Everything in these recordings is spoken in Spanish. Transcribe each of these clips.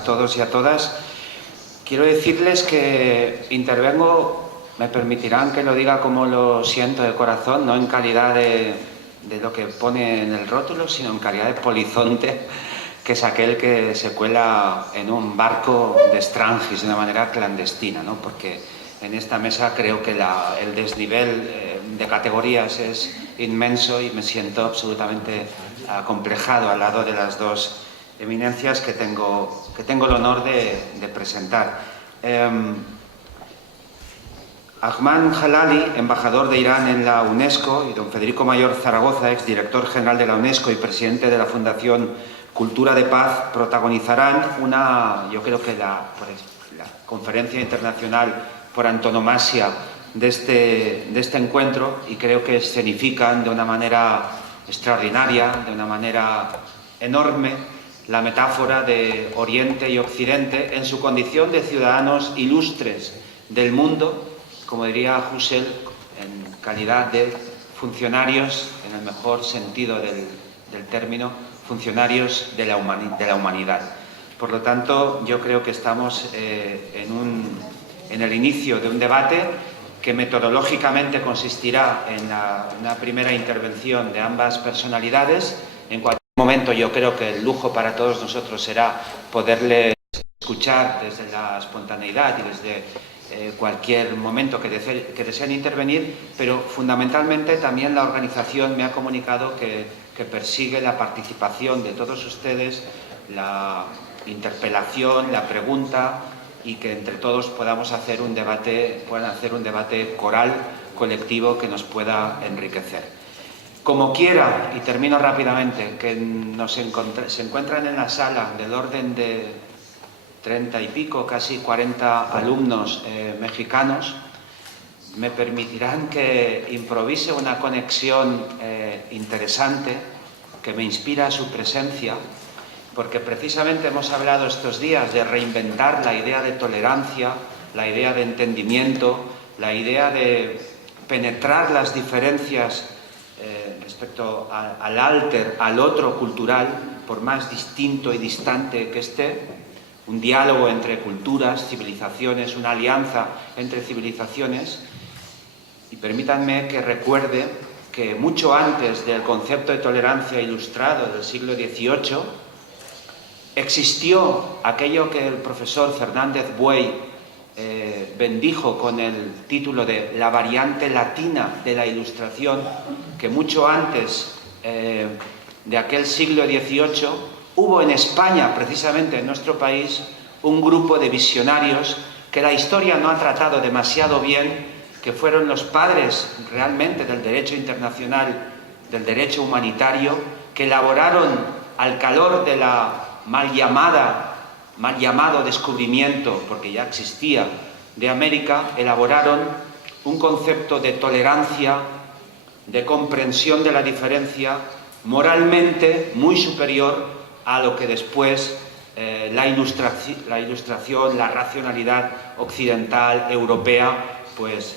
A todos y a todas. Quiero decirles que intervengo, me permitirán que lo diga como lo siento de corazón, no en calidad de lo que pone en el rótulo, sino en calidad de polizonte, que es aquel que se cuela en un barco de Strangis de una manera clandestina, ¿no? Porque en esta mesa creo que el desnivel de categorías es inmenso y me siento absolutamente acomplejado al lado de las dos eminencias que tengo el honor de presentar. Ahmad Jalali, embajador de Irán en la UNESCO, y don Federico Mayor Zaragoza, exdirector general de la UNESCO y presidente de la Fundación Cultura de Paz, protagonizarán yo creo que la conferencia internacional por antonomasia de este encuentro, y creo que escenifican de una manera extraordinaria, de una manera enorme, la metáfora de Oriente y Occidente en su condición de ciudadanos ilustres del mundo, como diría Husserl, en calidad de funcionarios, en el mejor sentido del término, funcionarios de la humanidad. Por lo tanto, yo creo que estamos en el inicio de un debate que metodológicamente consistirá en una primera intervención de ambas personalidades. En cualquier momento yo creo que el lujo para todos nosotros será poderles escuchar desde la espontaneidad y desde cualquier momento que deseen intervenir, pero fundamentalmente también la organización me ha comunicado que persigue la participación de todos ustedes, la interpelación, la pregunta, y que entre todos puedan hacer un debate coral, colectivo, que nos pueda enriquecer. Como quiera, y termino rápidamente, que se encuentran en la sala del orden de 30 y pico, casi 40 alumnos mexicanos, me permitirán que improvise una conexión interesante que me inspira su presencia, porque precisamente hemos hablado estos días de reinventar la idea de tolerancia, la idea de entendimiento, la idea de penetrar las diferencias respecto al otro cultural, por más distinto y distante que esté, un diálogo entre culturas, civilizaciones, una alianza entre civilizaciones. Y permítanme que recuerde que mucho antes del concepto de tolerancia ilustrado del siglo XVIII, existió aquello que el profesor Fernández Buey bendijo con el título de la variante latina de la Ilustración, que mucho antes de aquel siglo XVIII hubo en España, precisamente en nuestro país, un grupo de visionarios que la historia no ha tratado demasiado bien, que fueron los padres realmente del derecho internacional, del derecho humanitario, que elaboraron al calor de la mal llamado descubrimiento, porque ya existía, de América, elaboraron un concepto de tolerancia, de comprensión de la diferencia, moralmente muy superior a lo que después la ilustración, la racionalidad occidental, europea, pues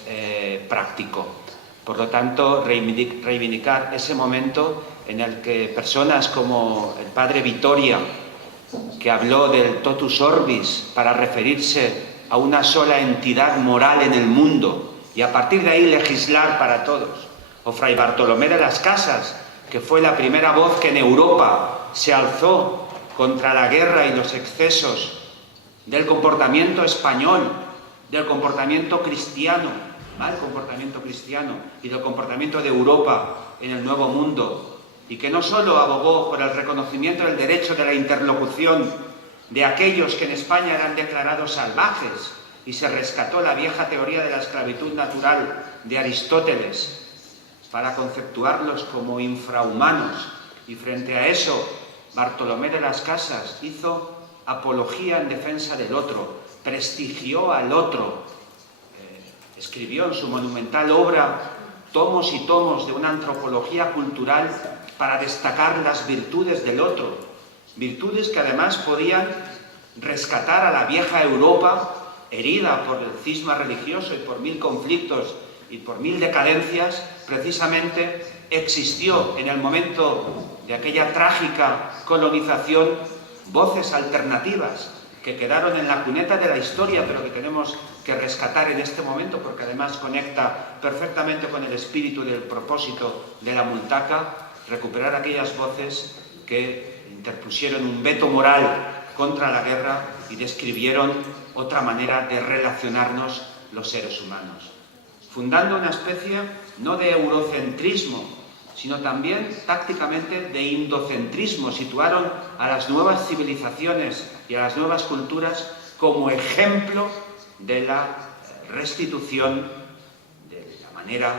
practicó. Por lo tanto, reivindicar ese momento en el que personas como el padre Vitoria, que habló del totus orbis para referirse a una sola entidad moral en el mundo y a partir de ahí legislar para todos, o Fray Bartolomé de las Casas, que fue la primera voz que en Europa se alzó contra la guerra y los excesos del comportamiento español, del comportamiento cristiano, mal comportamiento cristiano, y del comportamiento de Europa en el Nuevo Mundo, y que no solo abogó por el reconocimiento del derecho de la interlocución de aquellos que en España eran declarados salvajes, y se rescató la vieja teoría de la esclavitud natural de Aristóteles para conceptuarlos como infrahumanos, y frente a eso Bartolomé de las Casas hizo apología en defensa del otro, prestigió al otro, escribió en su monumental obra tomos y tomos de una antropología cultural para destacar las virtudes del otro, virtudes que además podían rescatar a la vieja Europa, herida por el cisma religioso y por 1000 conflictos y por 1000 decadencias. Precisamente existió en el momento de aquella trágica colonización voces alternativas que quedaron en la cuneta de la historia, pero que tenemos que rescatar en este momento, porque además conecta perfectamente con el espíritu del propósito de la Multaca, recuperar aquellas voces que interpusieron un veto moral contra la guerra y describieron otra manera de relacionarnos los seres humanos, fundando una especie no de eurocentrismo, sino también tácticamente de indocentrismo. Situaron a las nuevas civilizaciones y a las nuevas culturas como ejemplo de la restitución de la manera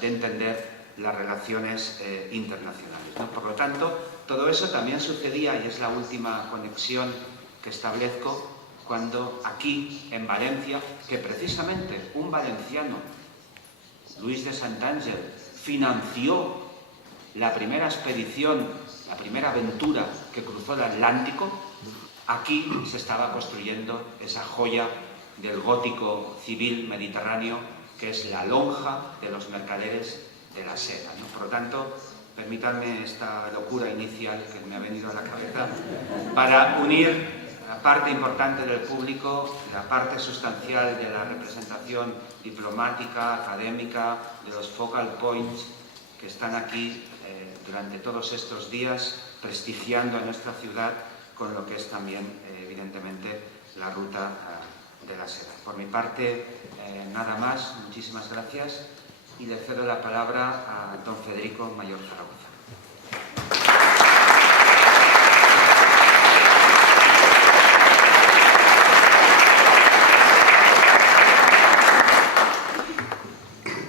de entender las relaciones internacionales, ¿no? Por lo tanto, todo eso también sucedía, y es la última conexión que establezco, cuando aquí, en Valencia, que precisamente un valenciano, Luis de Santángel, financió la primera expedición, la primera aventura que cruzó el Atlántico, aquí se estaba construyendo esa joya del gótico civil mediterráneo, que es la lonja de los mercaderes de la seda, ¿no? Por lo tanto, permítanme esta locura inicial que me ha venido a la cabeza para unir la parte importante del público, la parte sustancial de la representación diplomática, académica, de los focal points que están aquí durante todos estos días, prestigiando a nuestra ciudad con lo que es también, evidentemente, la ruta de la seda. Por mi parte, nada más, muchísimas gracias, y le cedo la palabra a don Federico Mayor Zaragoza.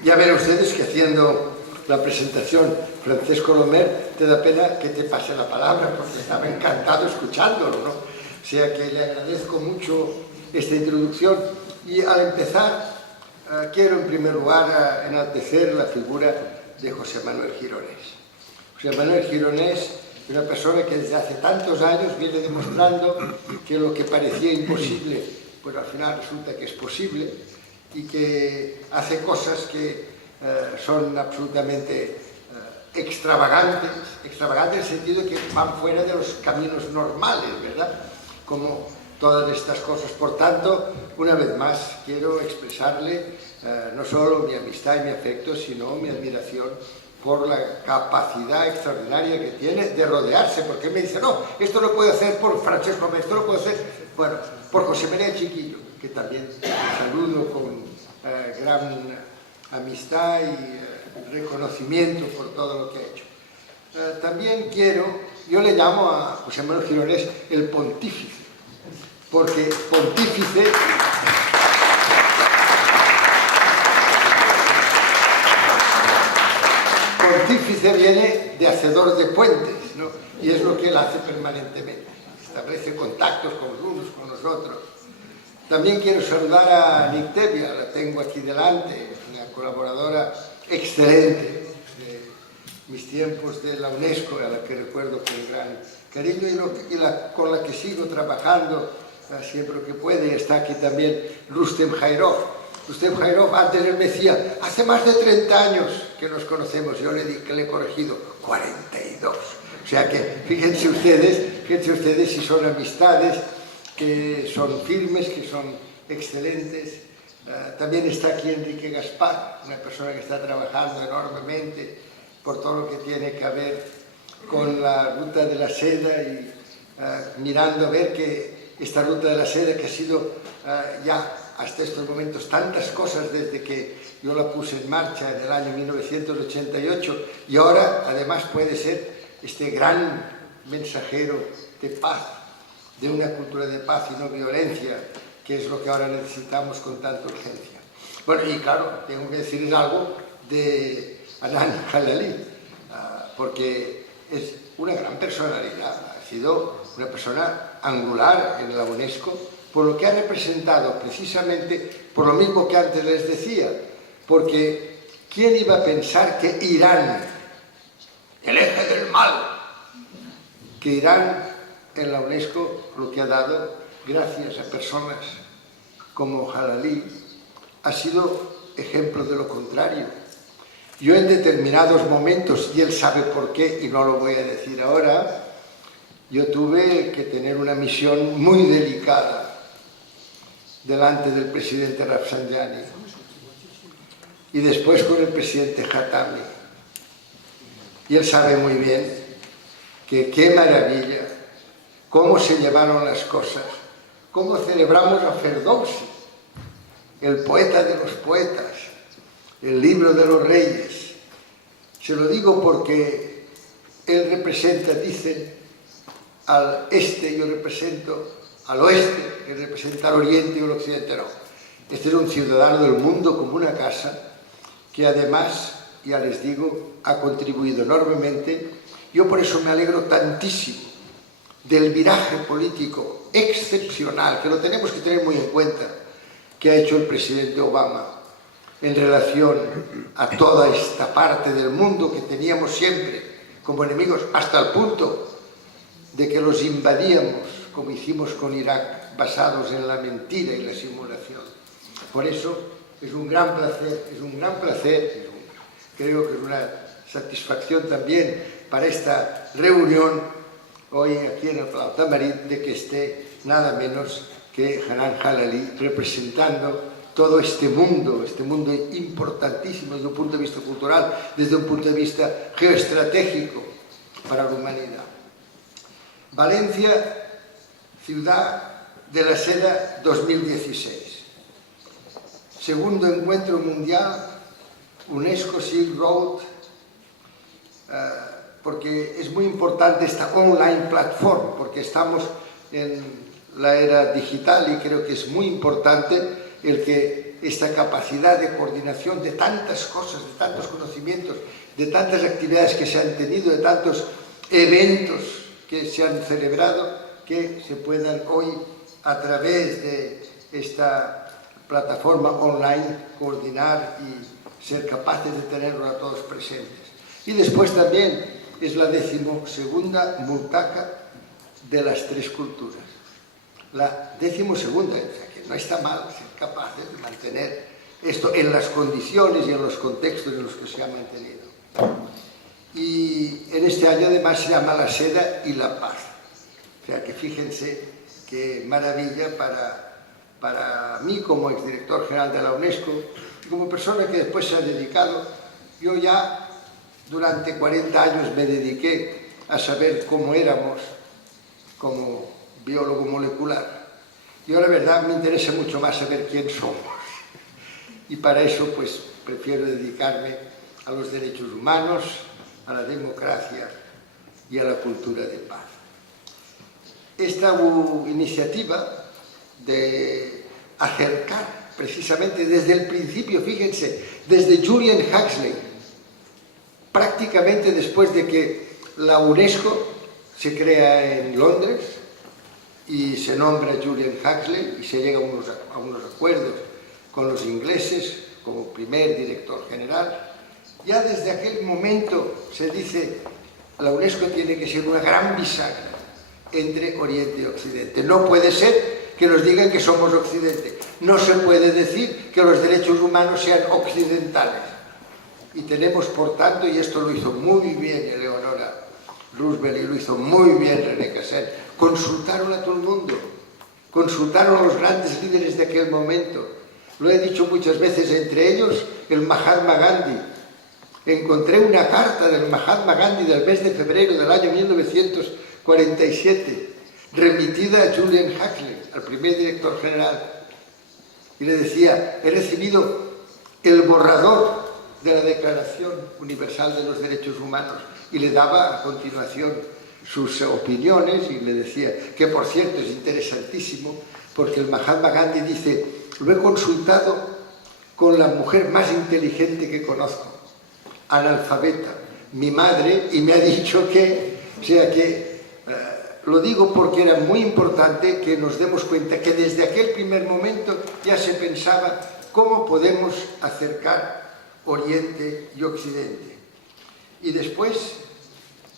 Ya ven ustedes que haciendo la presentación Francesco Lomer te da pena que te pase la palabra, porque estaba encantado escuchándolo, ¿no? O sea que le agradezco mucho esta introducción, y al empezar quiero en primer lugar enaltecer la figura de José Manuel Gironés. José Manuel Gironés es una persona que desde hace tantos años viene demostrando que lo que parecía imposible, pues al final resulta que es posible, y que hace cosas que son absolutamente extravagantes en el sentido de que van fuera de los caminos normales, ¿verdad? Como todas estas cosas. Por tanto, una vez más, quiero expresarle no solo mi amistad y mi afecto, sino mi admiración por la capacidad extraordinaria que tiene de rodearse, porque él me dice, no, esto lo puedo hacer por Francesco, esto lo puedo hacer, bueno, por José María Chiquillo, que también saludo con gran amistad y reconocimiento por todo lo que ha hecho. También yo le llamo a José Manuel Gironés el pontífice, porque pontífice viene de hacedor de puentes, ¿no? Y es lo que él hace permanentemente, establece contactos con los unos, con los otros. También quiero saludar a Nick Tevia, la tengo aquí delante, una colaboradora excelente de mis tiempos de la UNESCO, a la que recuerdo con gran cariño, y con la que sigo trabajando siempre que puede. Está aquí también Rustem Jairov. Rustem Jairov, antes él me decía, hace más de 30 años que nos conocemos, yo le dije que le he corregido 42. O sea que fíjense ustedes si son amistades que son firmes, que son excelentes. También está aquí Enrique Gaspar, una persona que está trabajando enormemente por todo lo que tiene que ver con la ruta de la seda, y mirando a ver que esta ruta de la seda, que ha sido ya hasta estos momentos tantas cosas desde que yo la puse en marcha en el año 1988, y ahora además puede ser este gran mensajero de paz, de una cultura de paz y no violencia, que es lo que ahora necesitamos con tanta urgencia. Bueno, y claro, tengo que decirles algo de Adnan Jalali, porque es una gran personalidad, ha sido una persona angular en la UNESCO, por lo que ha representado precisamente, por lo mismo que antes les decía, porque ¿quién iba a pensar que Irán, el eje del mal, que Irán en la UNESCO, lo que ha dado, gracias a personas como Jalali, ha sido ejemplo de lo contrario? Yo en determinados momentos, y él sabe por qué, y no lo voy a decir ahora, yo tuve que tener una misión muy delicada delante del presidente Rafsanjani y después con el presidente Khatami. Y él sabe muy bien que qué maravilla, cómo se llevaron las cosas, cómo celebramos a Ferdowsi, el poeta de los poetas, el libro de los reyes. Se lo digo porque él representa, dicen, al este, yo represento al oeste, él representa al oriente y al occidente. No, este es un ciudadano del mundo como una casa, que además, ya les digo, ha contribuido enormemente. Yo por eso me alegro tantísimo del viraje político excepcional, que lo tenemos que tener muy en cuenta, que ha hecho el presidente Obama en relación a toda esta parte del mundo que teníamos siempre como enemigos, hasta el punto de que los invadíamos, como hicimos con Irak, basados en la mentira y la simulación. Por eso es un gran placer, creo que es una satisfacción también para esta reunión hoy aquí en el Palau Tamarit, de que esté nada menos que Hanan Jalali representando todo este mundo importantísimo desde un punto de vista cultural, desde un punto de vista geoestratégico para la humanidad. Valencia, Ciudad de la Seda 2016. Segundo encuentro mundial, UNESCO Silk Road, porque es muy importante esta online platform, porque estamos en la era digital y creo que es muy importante el que esta capacidad de coordinación de tantas cosas, de tantos conocimientos, de tantas actividades que se han tenido, de tantos eventos que se han celebrado, que se puedan hoy, a través de esta plataforma online, coordinar y ser capaces de tenerlos a todos presentes. Y después también es la 12ª Multaca de las tres culturas. La 12ª, o sea que no está mal ser capaces de mantener esto en las condiciones y en los contextos en los que se ha mantenido. Y en este año además se llama La Seda y la Paz. O sea que fíjense qué maravilla para mí como exdirector general de la UNESCO y como persona que después se ha dedicado. Yo ya durante 40 años me dediqué a saber cómo éramos como biólogo molecular. Y ahora, la verdad, me interesa mucho más saber quién somos. Y para eso, pues, prefiero dedicarme a los derechos humanos, a la democracia y a la cultura de paz. Esta iniciativa de acercar, precisamente desde el principio, fíjense, desde Julian Huxley, prácticamente después de que la UNESCO se crea en Londres y se nombra Julian Huxley y se llega a unos acuerdos con los ingleses como primer director general. Ya desde aquel momento se dice la UNESCO tiene que ser una gran bisagra entre Oriente y Occidente. No puede ser que nos digan que somos Occidente. No se puede decir que los derechos humanos sean occidentales. Y tenemos, por tanto, y esto lo hizo muy bien Eleonora Roosevelt y lo hizo muy bien René Cassin, consultaron a todo el mundo, consultaron a los grandes líderes de aquel momento. Lo he dicho muchas veces, entre ellos el Mahatma Gandhi. Encontré una carta del Mahatma Gandhi del mes de febrero del año 1947, remitida a Julian Huxley, al primer director general, y le decía: he recibido el borrador de la Declaración Universal de los Derechos Humanos, y le daba a continuación sus opiniones y le decía, que por cierto es interesantísimo, porque el Mahatma Gandhi dice: lo he consultado con la mujer más inteligente que conozco, analfabeta, mi madre, y me ha dicho que, o sea que, lo digo porque era muy importante que nos demos cuenta que desde aquel primer momento ya se pensaba cómo podemos acercar Oriente y Occidente. Y después,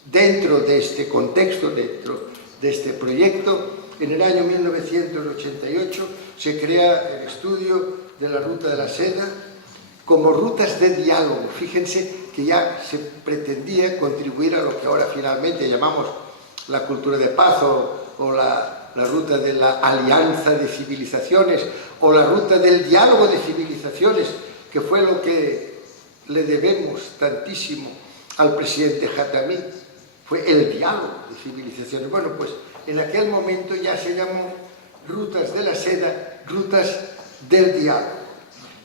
dentro de este contexto, dentro de este proyecto, en el año 1988 se crea el estudio de la Ruta de la Seda como rutas de diálogo. Fíjense que ya se pretendía contribuir a lo que ahora finalmente llamamos la cultura de paz o la ruta de la alianza de civilizaciones o la ruta del diálogo de civilizaciones, que fue lo que le debemos tantísimo al presidente Jatami, fue el diálogo de civilizaciones. Bueno, pues en aquel momento ya se llamó rutas de la seda, rutas del diálogo.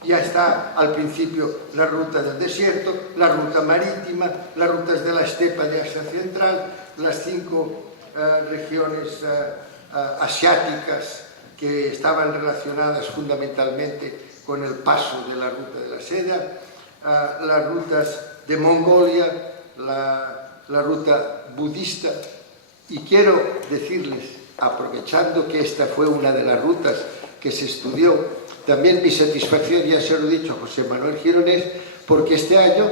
Ya está al principio la ruta del desierto, la ruta marítima, las rutas de la estepa de Asia Central, las 5 regiones asiáticas que estaban relacionadas fundamentalmente con el paso de la ruta de la seda, las rutas de Mongolia, la ruta budista. Y quiero decirles, aprovechando que esta fue una de las rutas que se estudió, también mi satisfacción, ya se lo he dicho a José Manuel Gironés, porque este año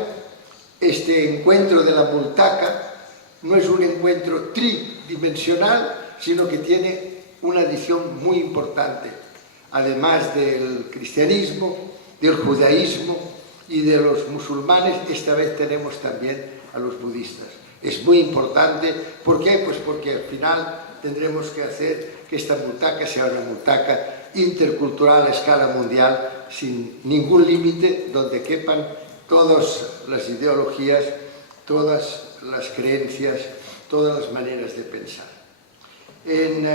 este encuentro de la Multaca no es un encuentro tridimensional, sino que tiene una adición muy importante. Además del cristianismo, del judaísmo y de los musulmanes, esta vez tenemos también a los budistas. Es muy importante. ¿Por qué? Pues porque al final tendremos que hacer que esta Multaca sea una Multaca intercultural a escala mundial, sin ningún límite, donde quepan todas las ideologías, todas las creencias, todas las maneras de pensar. En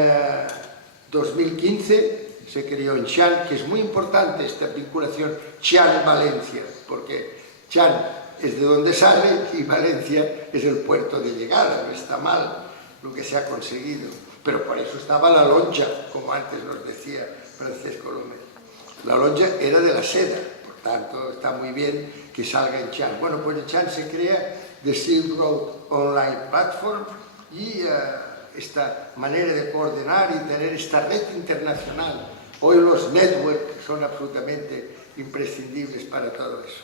2015 se creó en Xi'an, que es muy importante esta vinculación Xi'an-Valencia, porque Xi'an es de donde sale y Valencia es el puerto de llegada. No está mal lo que se ha conseguido, pero por eso estaba la loncha, como antes nos decía Francesco López. La loncha era de la seda, por tanto está muy bien que salga en Xi'an. Bueno, pues en Xi'an se crea The Silk Road Online Platform y esta manera de coordinar y tener esta red internacional. Hoy los networks son absolutamente imprescindibles para todo eso.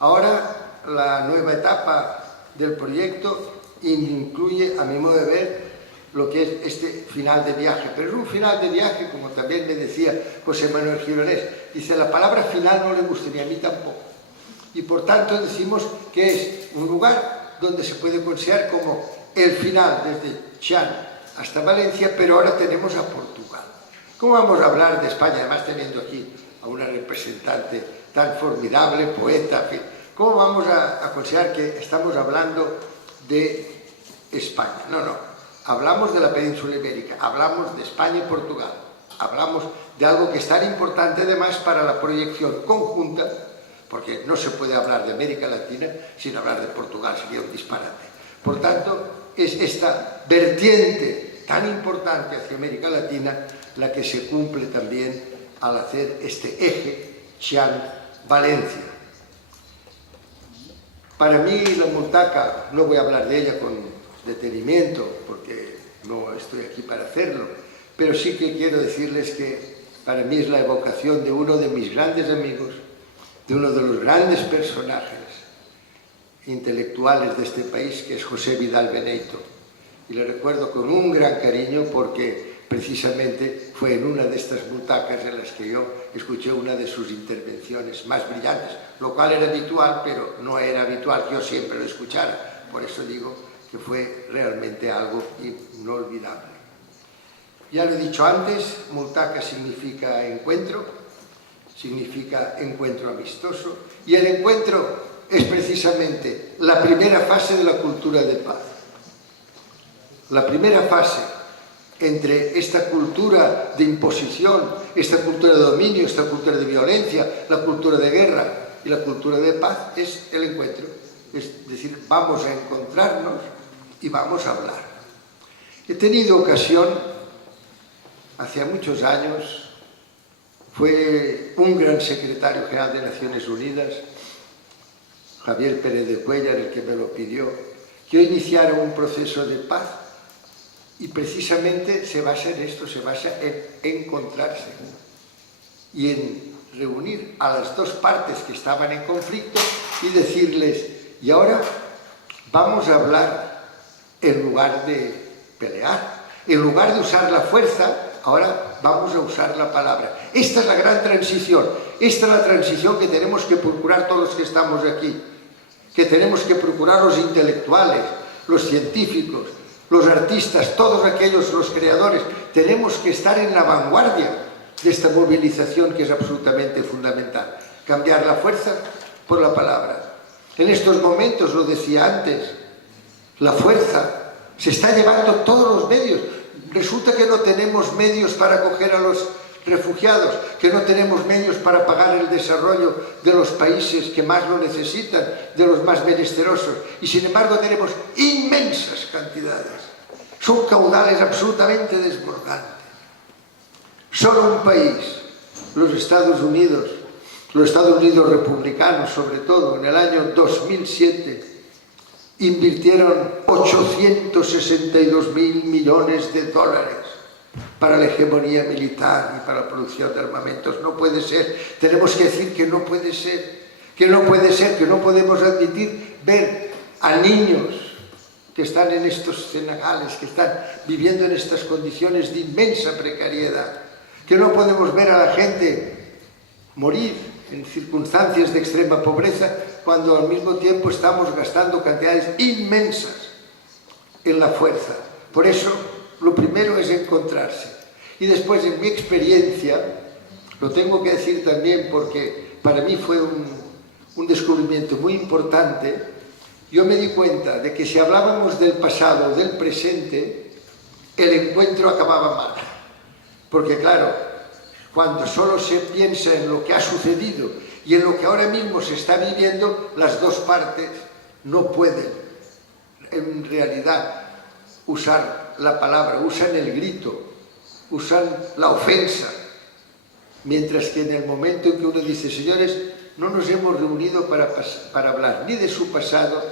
Ahora la nueva etapa del proyecto incluye, a mi modo de ver, lo que es este final de viaje. Pero es un final de viaje, como también me decía José Manuel Gironés. Dice, la palabra final no le gusta ni a mí tampoco. Y por tanto decimos que es un lugar donde se puede considerar como el final, desde Xi'an hasta Valencia, pero ahora tenemos a Portugal. ¿Cómo vamos a hablar de España, además teniendo aquí a una representante tan formidable, poeta, en fin? ¿Cómo vamos a considerar que estamos hablando de España? No, no. Hablamos de la península ibérica, hablamos de España y Portugal, hablamos de algo que es tan importante además para la proyección conjunta, porque no se puede hablar de América Latina sin hablar de Portugal, sería un disparate. Por tanto, es esta vertiente tan importante hacia América Latina la que se cumple también al hacer este eje Xi'an-Valencia. Para mí la Multaca, no voy a hablar de ella con detenimiento, porque no estoy aquí para hacerlo, pero sí que quiero decirles que para mí es la evocación de uno de mis grandes amigos, de uno de los grandes personajes intelectuales de este país, que es José Vidal Beneito. Y le recuerdo con un gran cariño porque precisamente fue en una de estas Multacas en las que yo escuché una de sus intervenciones más brillantes, lo cual era habitual, pero no era habitual que yo siempre lo escuchara. Por eso digo que fue realmente algo inolvidable. Ya lo he dicho antes, Multaca significa encuentro amistoso, y el encuentro es precisamente la primera fase de la cultura de paz. La primera fase entre esta cultura de imposición, esta cultura de dominio, esta cultura de violencia, la cultura de guerra y la cultura de paz es el encuentro. Es decir, vamos a encontrarnos y vamos a hablar. He tenido ocasión, hace muchos años, fue un gran secretario general de Naciones Unidas, Javier Pérez de Cuéllar, el que me lo pidió, que yo iniciara un proceso de paz, y precisamente se basa en esto, se basa en encontrarse y en reunir a las dos partes que estaban en conflicto y decirles, y ahora vamos a hablar en lugar de pelear, en lugar de usar la fuerza, ahora vamos a usar la palabra. Esta es la gran transición, esta es la transición que tenemos que procurar todos los que estamos aquí, que tenemos que procurar los intelectuales, los científicos, los artistas, todos aquellos, los creadores, tenemos que estar en la vanguardia de esta movilización que es absolutamente fundamental. Cambiar la fuerza por la palabra. En estos momentos, lo decía antes, la fuerza se está llevando todos los medios. Resulta que no tenemos medios para acoger a los refugiados, que no tenemos medios para pagar el desarrollo de los países que más lo necesitan, de los más menesterosos, y sin embargo tenemos inmensas cantidades. Son caudales absolutamente desbordantes. Solo un país, los Estados Unidos republicanos sobre todo, en el año 2007, invirtieron 862.000 millones de dólares para la hegemonía militar y para la producción de armamentos. No puede ser. Tenemos que decir que no puede ser, que no puede ser, que no podemos admitir ver a niños que están en estos cenagales, que están viviendo en estas condiciones de inmensa precariedad, que no podemos ver a la gente morir en circunstancias de extrema pobreza cuando al mismo tiempo estamos gastando cantidades inmensas en la fuerza. Por eso, lo primero es encontrarse. Y después, en mi experiencia, lo tengo que decir también porque para mí fue un descubrimiento muy importante, yo me di cuenta de que si hablábamos del pasado o del presente, el encuentro acababa mal. Porque claro, cuando solo se piensa en lo que ha sucedido y en lo que ahora mismo se está viviendo, las dos partes no pueden, en realidad, usar la palabra, usan el grito, usan la ofensa. Mientras que en el momento en que uno dice, señores, no nos hemos reunido para hablar ni de su pasado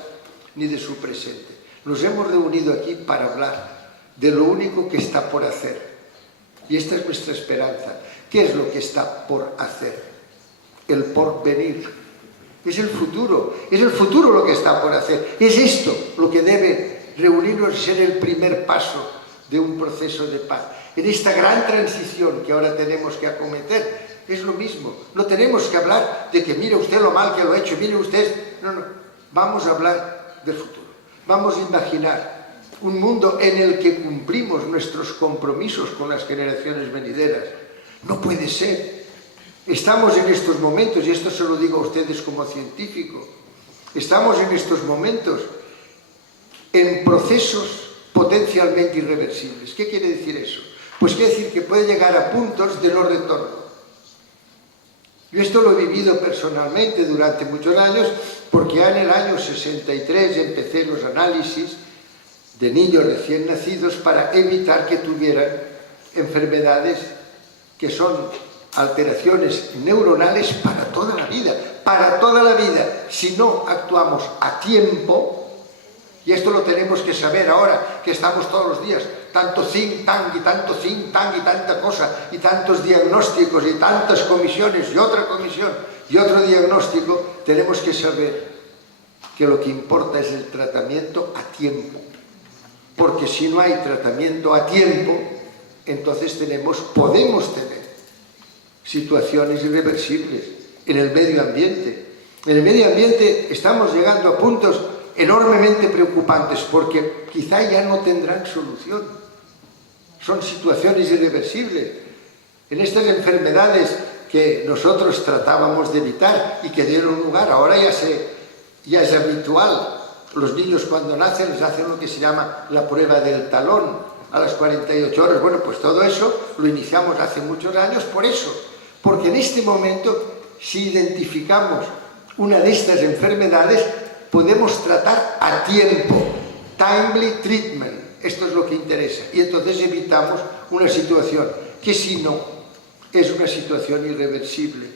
ni de su presente. Nos hemos reunido aquí para hablar de lo único que está por hacer. Y esta es nuestra esperanza. ¿Qué es lo que está por hacer? El porvenir. Es el futuro lo que está por hacer. Es esto lo que debe reunirnos y ser el primer paso de un proceso de paz. En esta gran transición que ahora tenemos que acometer, es lo mismo. No tenemos que hablar de que mire usted lo mal que lo ha hecho, mire usted... No, no. Vamos a hablar del futuro. Vamos a imaginar un mundo en el que cumplimos nuestros compromisos con las generaciones venideras. No puede ser. Estamos en estos momentos, y esto se lo digo a ustedes como científico, estamos en estos momentos en procesos potencialmente irreversibles. ¿Qué quiere decir eso? Pues quiere decir que puede llegar a puntos de no retorno. Yo esto lo he vivido personalmente durante muchos años, porque ya en el año 63 empecé los análisis de niños recién nacidos para evitar que tuvieran enfermedades que son alteraciones neuronales para toda la vida. Para toda la vida. Si no actuamos a tiempo, y esto lo tenemos que saber ahora, que estamos todos los días, tanto think tank y tanto think tank y tanta cosa, y tantos diagnósticos y tantas comisiones y otra comisión y otro diagnóstico, tenemos que saber que lo que importa es el tratamiento a tiempo. Porque si no hay tratamiento a tiempo, entonces podemos tener situaciones irreversibles en el medio ambiente. En el medio ambiente estamos llegando a puntos enormemente preocupantes porque quizá ya no tendrán solución. Son situaciones irreversibles. En estas enfermedades que nosotros tratábamos de evitar y que dieron lugar, ahora ya es habitual. Los niños cuando nacen les hacen lo que se llama la prueba del talón a las 48 horas. Bueno, pues todo eso lo iniciamos hace muchos años por eso. Porque en este momento, si identificamos una de estas enfermedades, podemos tratar a tiempo. Timely treatment. Esto es lo que interesa. Y entonces evitamos una situación que si no, es una situación irreversible.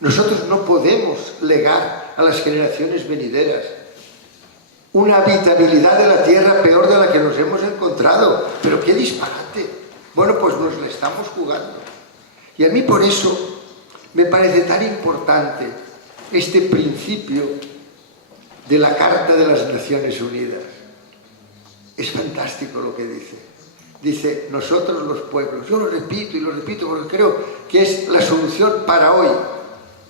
Nosotros no podemos legar a las generaciones venideras una habitabilidad de la Tierra peor de la que nos hemos encontrado. Pero qué disparate. Bueno, pues nos la estamos jugando. Y a mí por eso me parece tan importante este principio de la Carta de las Naciones Unidas. Es fantástico lo que dice. Dice, nosotros los pueblos. Yo lo repito y lo repito porque creo que es la solución para hoy.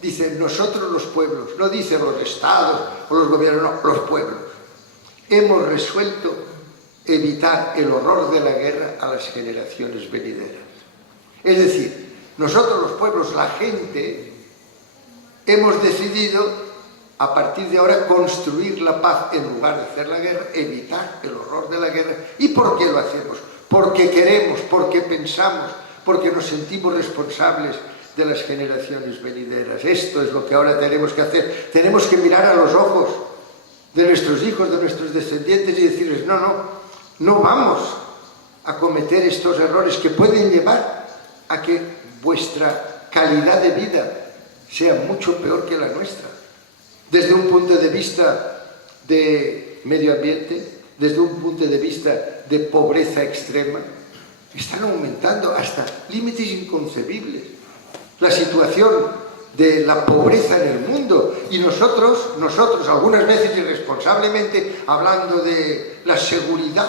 Dice, nosotros los pueblos. No dice los estados o los gobiernos, no, los pueblos. Hemos resuelto evitar el horror de la guerra a las generaciones venideras. Es decir, nosotros los pueblos, la gente, hemos decidido a partir de ahora construir la paz en lugar de hacer la guerra, evitar el horror de la guerra. ¿Y por qué lo hacemos? Porque queremos, porque pensamos, porque nos sentimos responsables de las generaciones venideras. Esto es lo que ahora tenemos que hacer. Tenemos que mirar a los ojos de nuestros hijos, de nuestros descendientes y decirles, no vamos a cometer estos errores que pueden llevar a que vuestra calidad de vida sea mucho peor que la nuestra. Desde un punto de vista de medio ambiente, desde un punto de vista de pobreza extrema, están aumentando hasta límites inconcebibles la situación de la pobreza en el mundo. Y nosotros, algunas veces irresponsablemente, hablando de la seguridad,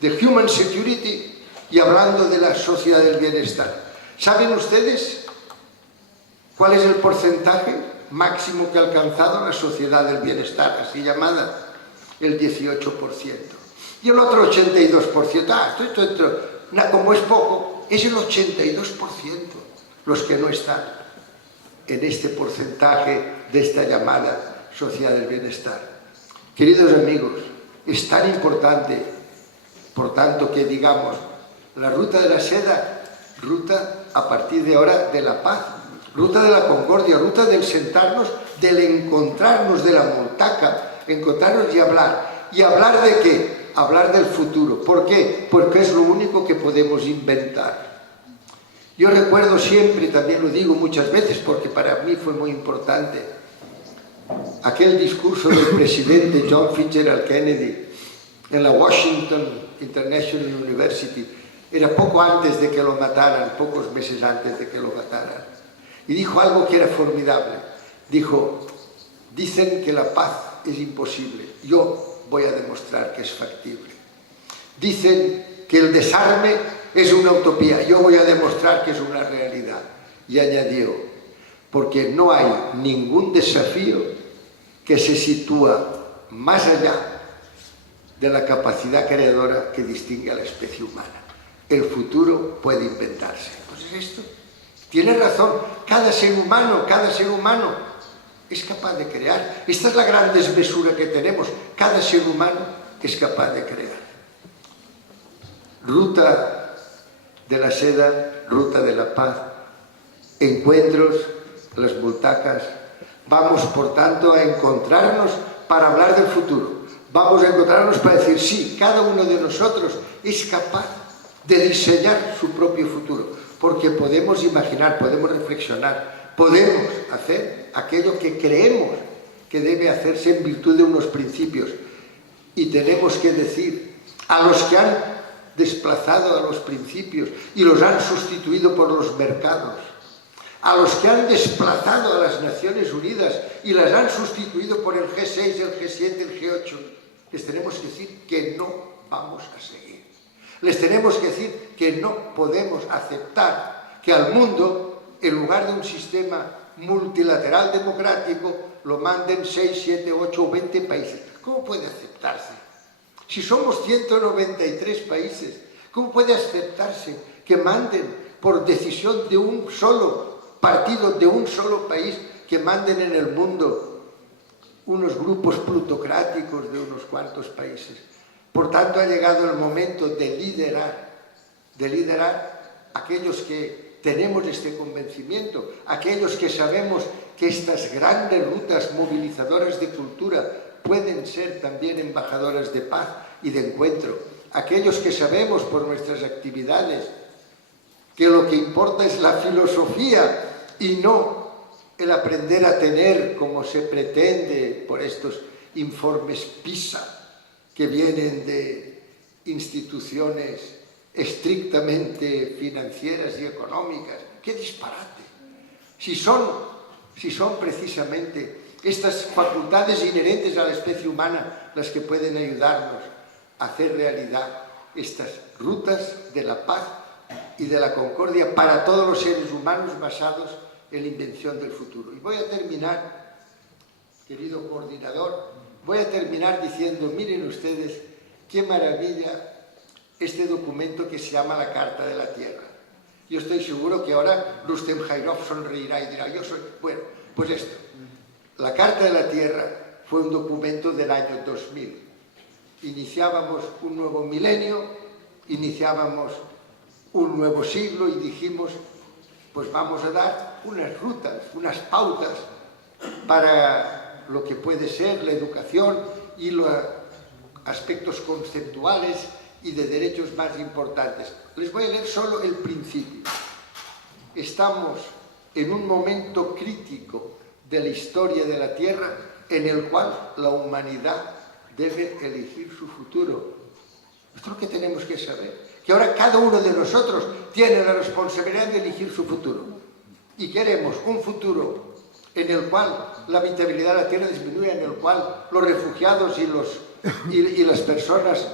de human security, y hablando de la sociedad del bienestar. ¿Saben ustedes cuál es el porcentaje máximo que ha alcanzado la sociedad del bienestar, así llamada? El 18%. Y el otro 82%, como es poco, es el 82% los que no están en este porcentaje de esta llamada sociedad del bienestar. Queridos amigos, es tan importante, por tanto, que digamos, la ruta de la seda, ruta a partir de ahora de la paz, ruta de la concordia, ruta del sentarnos, del encontrarnos, de la montaca, encontrarnos y hablar. ¿Y hablar de qué? Hablar del futuro. ¿Por qué? Porque es lo único que podemos inventar. Yo recuerdo siempre, también lo digo muchas veces, porque para mí fue muy importante, aquel discurso del presidente John Fitzgerald Kennedy en la Washington International University. Era poco antes de que lo mataran, pocos meses antes de que lo mataran. Y dijo algo que era formidable. Dijo, dicen que la paz es imposible. Yo voy a demostrar que es factible. Dicen que el desarme es una utopía. Yo voy a demostrar que es una realidad. Y añadió, porque no hay ningún desafío que se sitúa más allá de la capacidad creadora que distingue a la especie humana. El futuro puede inventarse. Pues es esto. Tiene razón. Cada ser humano es capaz de crear. Esta es la gran desmesura que tenemos. Cada ser humano es capaz de crear. Ruta de la seda, ruta de la paz, encuentros, las bultacas. Vamos, por tanto, a encontrarnos para hablar del futuro. Vamos a encontrarnos para decir, sí, cada uno de nosotros es capaz de diseñar su propio futuro, porque podemos imaginar, podemos reflexionar, podemos hacer aquello que creemos que debe hacerse en virtud de unos principios. Y tenemos que decir a los que han desplazado a los principios y los han sustituido por los mercados, a los que han desplazado a las Naciones Unidas y las han sustituido por el G6, el G7, el G8, les tenemos que decir que no vamos a seguir. Les tenemos que decir que no podemos aceptar que al mundo, en lugar de un sistema multilateral democrático, lo manden 6, 7, 8 o 20 países. ¿Cómo puede aceptarse? Si somos 193 países, ¿cómo puede aceptarse que manden por decisión de un solo partido, de un solo país, que manden en el mundo unos grupos plutocráticos de unos cuantos países? Por tanto, ha llegado el momento de liderar aquellos que tenemos este convencimiento, aquellos que sabemos que estas grandes rutas movilizadoras de cultura pueden ser también embajadoras de paz y de encuentro. Aquellos que sabemos por nuestras actividades que lo que importa es la filosofía y no el aprender a tener, como se pretende por estos informes PISA, que vienen de instituciones estrictamente financieras y económicas. ¡Qué disparate! Si son precisamente estas facultades inherentes a la especie humana las que pueden ayudarnos a hacer realidad estas rutas de la paz y de la concordia para todos los seres humanos basados en la invención del futuro. Y voy a terminar, querido coordinador, diciendo, miren ustedes qué maravilla este documento que se llama la Carta de la Tierra. Yo estoy seguro que ahora Rustem Jairov sonreirá y dirá, yo soy... Bueno, pues esto. La Carta de la Tierra fue un documento del año 2000. Iniciábamos un nuevo milenio, iniciábamos un nuevo siglo y dijimos, pues vamos a dar unas rutas, unas pautas para lo que puede ser la educación y los aspectos conceptuales y de derechos más importantes. Les voy a leer solo el principio. Estamos en un momento crítico de la historia de la Tierra en el cual la humanidad debe elegir su futuro. Esto es lo que tenemos que saber, que ahora cada uno de nosotros tiene la responsabilidad de elegir su futuro. Y queremos un futuro en el cual la habitabilidad de la Tierra disminuya, en el cual los refugiados y las personas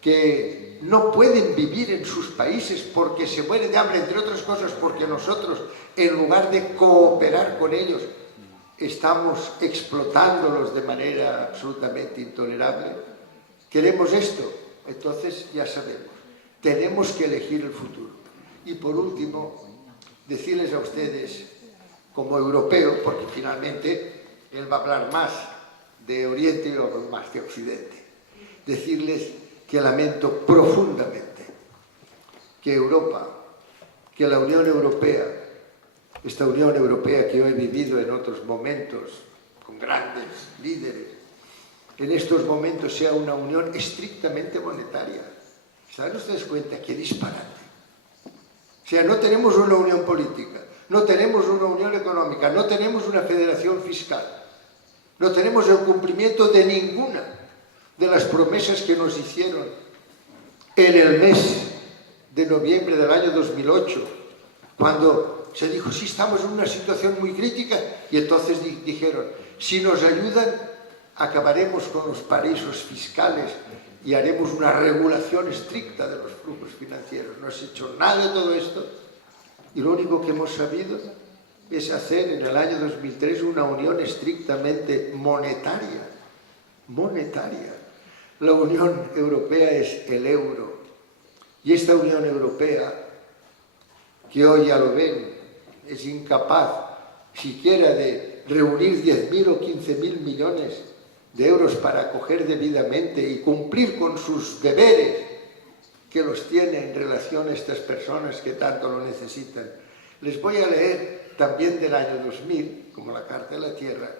que no pueden vivir en sus países porque se mueren de hambre, entre otras cosas porque nosotros, en lugar de cooperar con ellos, estamos explotándolos de manera absolutamente intolerable. ¿Queremos esto? Entonces ya sabemos, tenemos que elegir el futuro. Y por último, decirles a ustedes, como europeo, porque finalmente él va a hablar más de Oriente y yo hablo más de Occidente, decirles que lamento profundamente que Europa, que la Unión Europea, esta Unión Europea que yo he vivido en otros momentos con grandes líderes, en estos momentos sea una unión estrictamente monetaria. ¿Se dan ustedes cuenta? ¡Qué disparate! O sea, no tenemos una unión política, no tenemos una unión económica, no tenemos una federación fiscal, no tenemos el cumplimiento de ninguna de las promesas que nos hicieron en el mes de noviembre del año 2008, cuando se dijo, sí, estamos en una situación muy crítica, y entonces dijeron, si nos ayudan, acabaremos con los paraísos fiscales y haremos una regulación estricta de los flujos financieros. No se ha hecho nada de todo esto, y lo único que hemos sabido es hacer en el año 2003 una unión estrictamente monetaria. La Unión Europea es el euro, y esta Unión Europea, que hoy ya lo ven, es incapaz siquiera de reunir 10.000 o 15.000 millones de euros para acoger debidamente y cumplir con sus deberes que los tiene en relación a estas personas que tanto lo necesitan. Les voy a leer también del año 2000, como la Carta de la Tierra,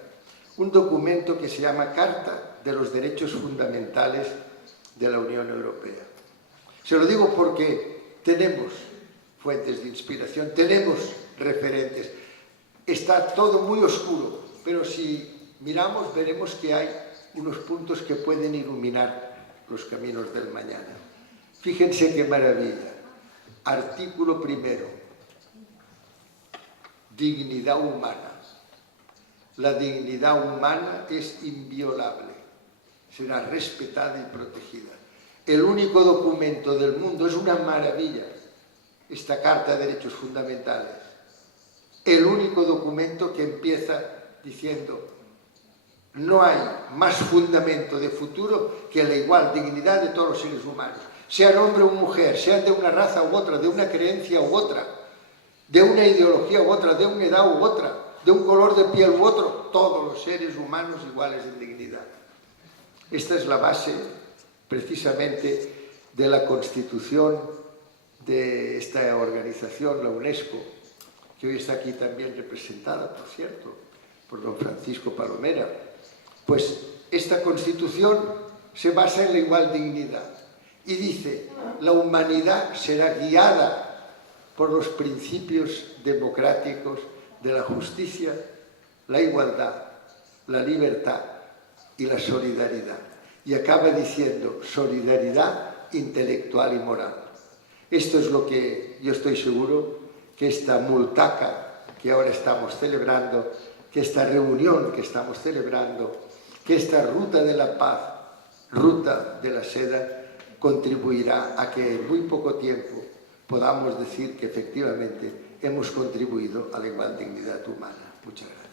un documento que se llama Carta de los Derechos Fundamentales de la Unión Europea. Se lo digo porque tenemos fuentes de inspiración, tenemos referentes. Está todo muy oscuro, pero si miramos veremos que hay unos puntos que pueden iluminar los caminos del mañana. Fíjense qué maravilla. Artículo primero. Dignidad humana. La dignidad humana es inviolable, será respetada y protegida. El único documento del mundo, es una maravilla, esta Carta de Derechos Fundamentales. El único documento que empieza diciendo, no hay más fundamento de futuro que la igual dignidad de todos los seres humanos, sean hombre o mujer, sean de una raza u otra, de una creencia u otra, de una ideología u otra, de una edad u otra, de un color de piel u otro, todos los seres humanos iguales en dignidad. Esta es la base, precisamente, de la constitución de esta organización, la UNESCO, que hoy está aquí también representada, por cierto, por don Francisco Palomera. Pues esta constitución se basa en la igual dignidad y dice, la humanidad será guiada por los principios democráticos de la justicia, la igualdad, la libertad y la solidaridad. Y acaba diciendo solidaridad intelectual y moral. Esto es lo que yo estoy seguro que esta multaca que ahora estamos celebrando, que esta reunión que estamos celebrando, que esta ruta de la paz, ruta de la seda, contribuirá a que en muy poco tiempo podamos decir que efectivamente hemos contribuido a la igual dignidad humana. Muchas gracias.